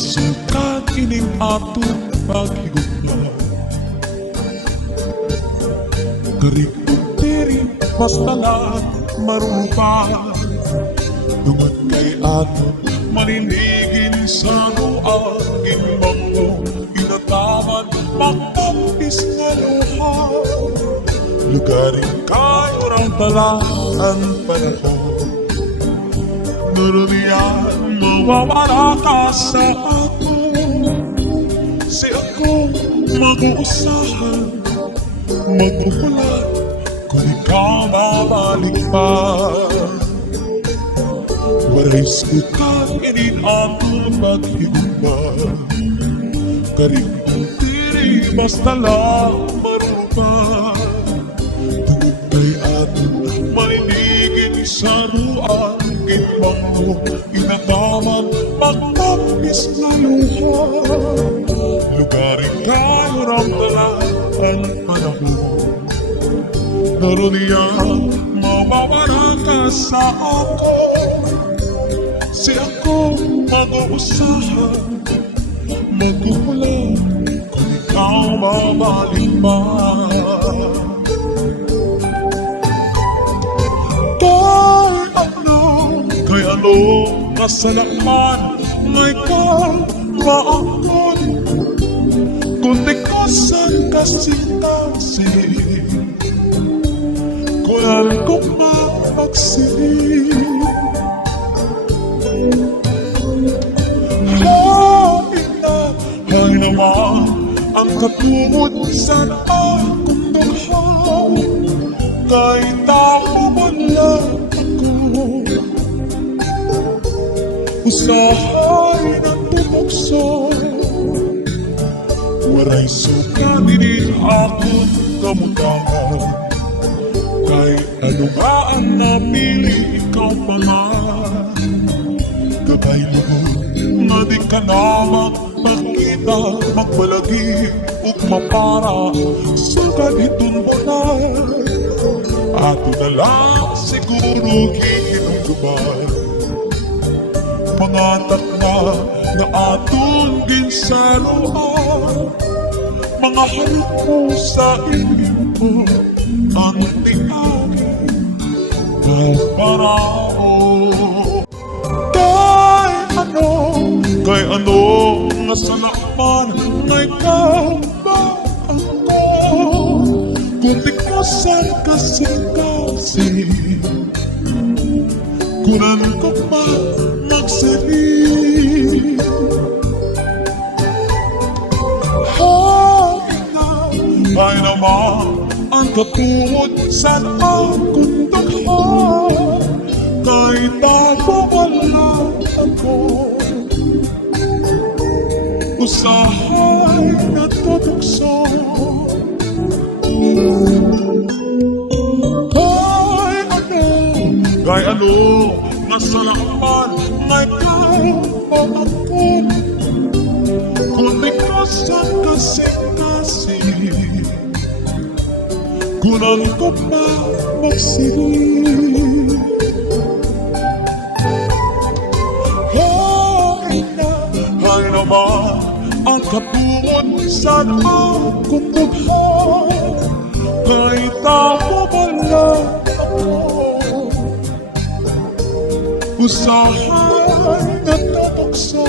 sukat ining atong paghigugma. Garik tiri mas talat marupa, tungod kay ato maninigin sa nuagin bangko, inataman magtapis nga luha. Lugarin kayo rang talaan panahon, naruniyan mawawala ka sa ako. Si ako mag-uusahan, magpupulan kung ikaw babalik pa. Waray sukat inin atong paghigugma. Karibong tiri basta lang marupa, tungod kay atong maninigin sa ruangin bangko, inataman magtapis na luha. Lugarin kayo rang talaan panahon, naruniyan mawawala ka sa ako. Si ako mag-uusahan, magkukulang kung ikaw babalik pa. Kay ano kasalanan may kabaakon, kundi ko saan kasing-kasing, kunal kong mapagsiling. Hay naman ang katungod sa akong dulhaw, kay tao man lang ako. Usahay ng tutukso, waray suka din akong kamutangan. Kay ano ba ang napili ikaw pa nga? Gabay lubog na di ka na magpakita, magbalagi ug mapara sa ganitong bulan. Ato na lang siguro gihinungguban, pangatak na aton ginsaluan. Mga halok mo sa inyo ang tiagi magparao. Kay ano nga salaman na ikaw ba ako, kundi ko saan kasing-kasing, kunan ko pa magsiling. Ay naman ang katungod sa akong daghan, kay tago wala ako. Usahay na tutukso, kay ano nasalaman may kabaakon, kundi ko saan kasing-kasing, kunan ko pa magsiling. Hay naman ang katungod sa akong dughan, kay tao man lang ako. Usahay na tutukso,